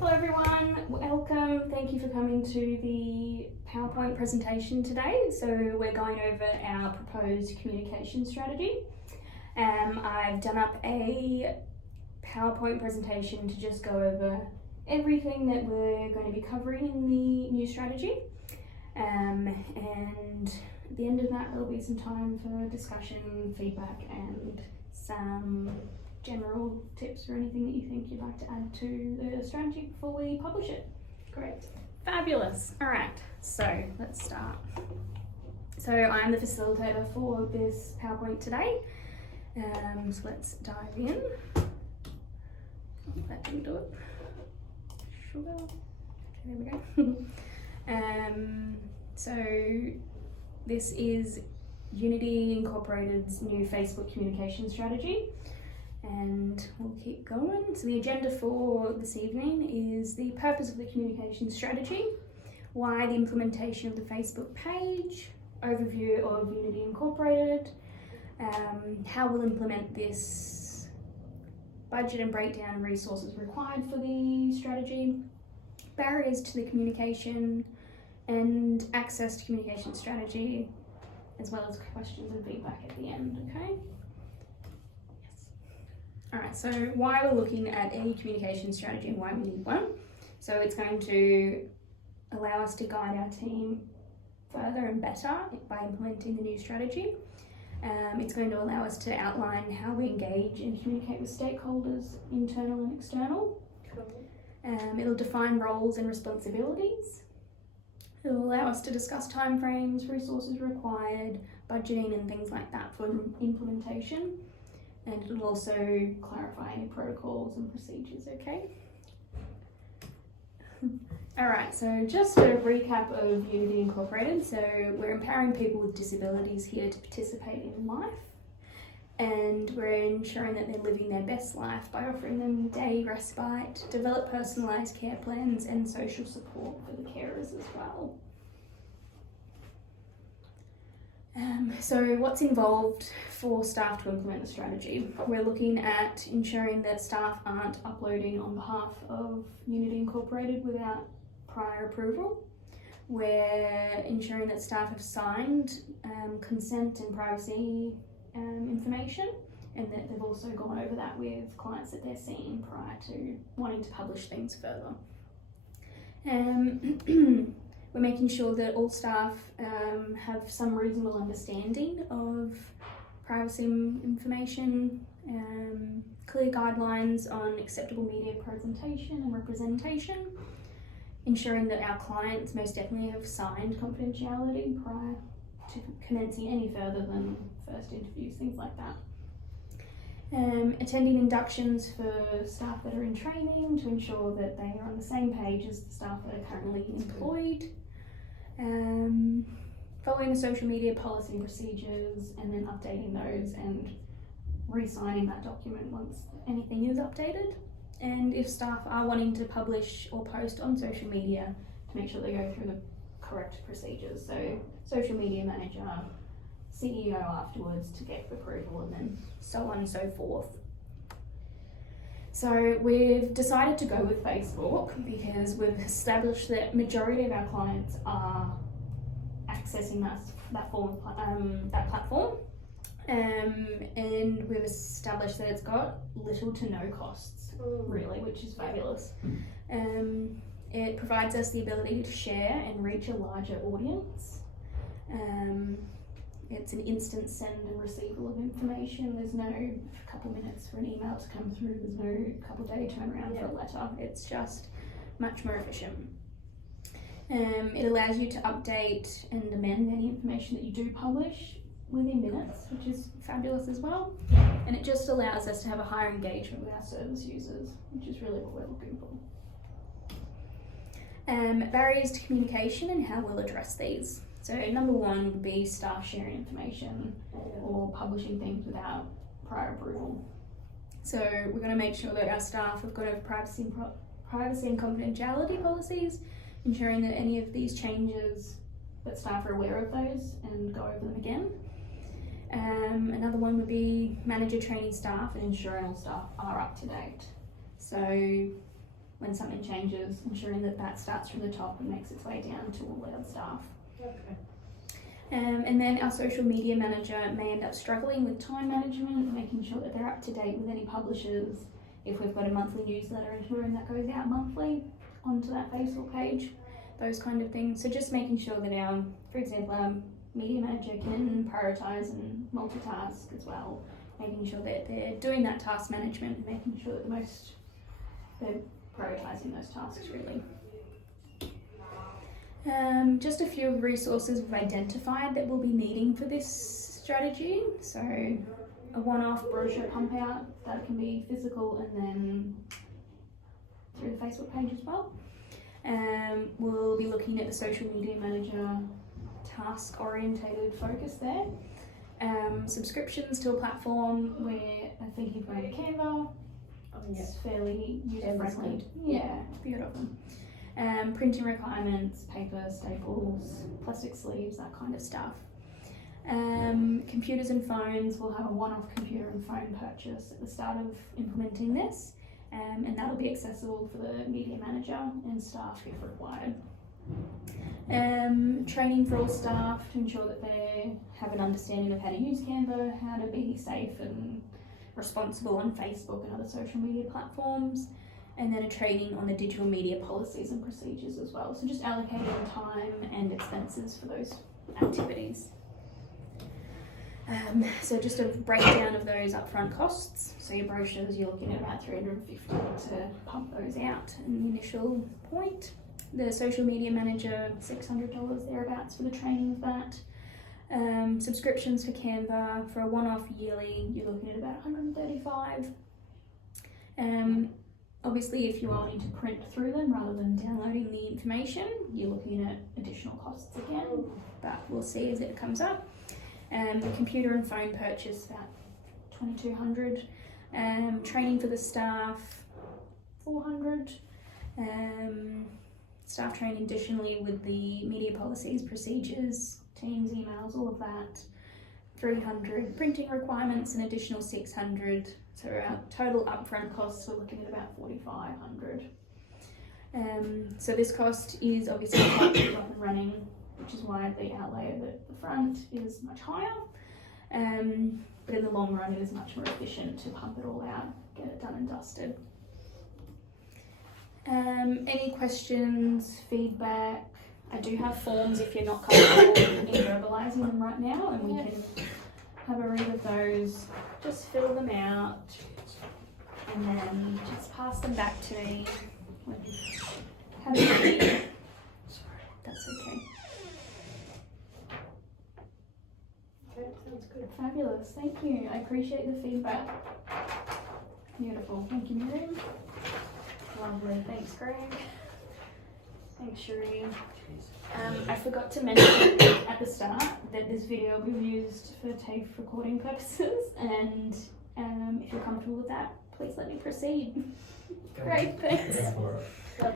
Hello everyone, welcome. Thank you for coming to the PowerPoint presentation today. So we're going over our proposed communication strategy. I've done up a PowerPoint presentation to just go over everything that we're going to be covering in the new strategy. And at the end of that there'll be some time for discussion, feedback and some general tips or anything that you think you'd like to add to the strategy before we publish it. Great. Fabulous. All right, so let's start. So I'm the facilitator for this PowerPoint today. So let's dive in. That didn't do it. Sugar. Okay, there we go. So this is Unity Incorporated's new Facebook communication strategy. And we'll keep going. So the agenda for this evening is the purpose of the communication strategy, why the implementation of the Facebook page, overview of Unity Incorporated, how we'll implement this, budget and breakdown and resources required for the strategy, barriers to the communication, and access to communication strategy, as well as questions and feedback at the end, okay? Alright, so why we're looking at a communication strategy and why we need one. So it's going to allow us to guide our team further and better by implementing the new strategy. It's going to allow us to outline how we engage and communicate with stakeholders, internal and external. Cool. It'll define roles and responsibilities. It'll allow us to discuss timeframes, resources required, budgeting and things like that for implementation. And it'll also clarify any protocols and procedures, okay? Alright, so just a recap of Unity Incorporated. So we're empowering people with disabilities here to participate in life, and we're ensuring that they're living their best life by offering them day respite, develop personalised care plans and social support for the carers as well. So what's involved for staff to implement the strategy? We're looking at ensuring that staff aren't uploading on behalf of Unity Incorporated without prior approval. We're ensuring that staff have signed consent and privacy information, and that they've also gone over that with clients that they're seeing prior to wanting to publish things further. We're making sure that all staff have some reasonable understanding of privacy information, clear guidelines on acceptable media presentation and representation, ensuring that our clients most definitely have signed confidentiality prior to commencing any further than first interviews, things like that. Attending inductions for staff that are in training to ensure that they are on the same page as the staff that are currently employed. Following the social media policy and procedures, and then updating those and re-signing that document once anything is updated. And if staff are wanting to publish or post on social media, to make sure they go through the correct procedures. So social media manager, CEO afterwards to get approval, and then so on and so forth. So we've decided to go with Facebook because we've established that majority of our clients are accessing that platform, and we've established that it's got little to no costs, really, which is fabulous. It provides us the ability to share and reach a larger audience. It's an instant send and receival of information. There's no couple minutes for an email to come through. There's no couple day turnaround for a letter. It's just much more efficient. It allows you to update and amend any information that you do publish within minutes, which is fabulous as well. And it just allows us to have a higher engagement with our service users, which is really what we're looking for. Barriers to communication and how we'll address these. So number one would be staff sharing information or publishing things without prior approval. So we're going to make sure that our staff have got a privacy and confidentiality policies, ensuring that any of these changes, that staff are aware of those and go over them again. Another one would be manager training staff and ensuring all staff are up to date. So when something changes, ensuring that that starts from the top and makes its way down to all the other staff. Okay. And then our social media manager may end up struggling with time management, making sure that they're up to date with any publishers. If we've got a monthly newsletter in here and that goes out monthly onto that Facebook page, those kind of things. So just making sure that our, for example, our media manager can prioritise and multitask as well, making sure that they're doing that task management and making sure that they're prioritising those tasks really. Just a few resources we've identified that we'll be needing for this strategy. So a one-off brochure pump out that can be physical and then through the Facebook page as well. We'll be looking at the social media manager task orientated focus there. Subscriptions to a platform where I think you've got Canva. It's fairly user friendly. Yeah, a few of them. Printing requirements, paper, staples, plastic sleeves, that kind of stuff. Computers and phones, we'll have a one-off computer and phone purchase at the start of implementing this, and that'll be accessible for the media manager and staff if required. Training for all staff to ensure that they have an understanding of how to use Canva, how to be safe and responsible on Facebook and other social media platforms, and then a training on the digital media policies and procedures as well. So just allocating time and expenses for those activities. So just a breakdown of those upfront costs. So your brochures, you're looking at about $350 to pump those out in the initial point. The social media manager, $600 thereabouts for the training of that. Subscriptions for Canva, for a one-off yearly, you're looking at about $135. Obviously, if you are wanting to print through them rather than downloading the information, you're looking at additional costs again, but we'll see as it comes up. The computer and phone purchase, about $2,200. Training for the staff, $400. Staff training additionally with the media policies, procedures, Teams, emails, all of that, $300. Printing requirements, an additional $600. So our total upfront costs, we're looking at about $4,500. So this cost is obviously quite up and running, which is why the outlay at the front is much higher. But in the long run, it is much more efficient to pump it all out, get it done and dusted. Any questions, feedback? I do have forms if you're not comfortable in verbalising them right now, and we can have a read of those, just fill them out, and then just pass them back to me. Have a read. That's okay. Okay, sounds good. Fabulous, thank you. I appreciate the feedback. Beautiful, thank you, Miriam. Lovely, thanks, Greg. Thanks, Sheree. I forgot to mention at the start that this video will be used for TAFE recording purposes, and if you're comfortable with that, please let me proceed. Great, thanks.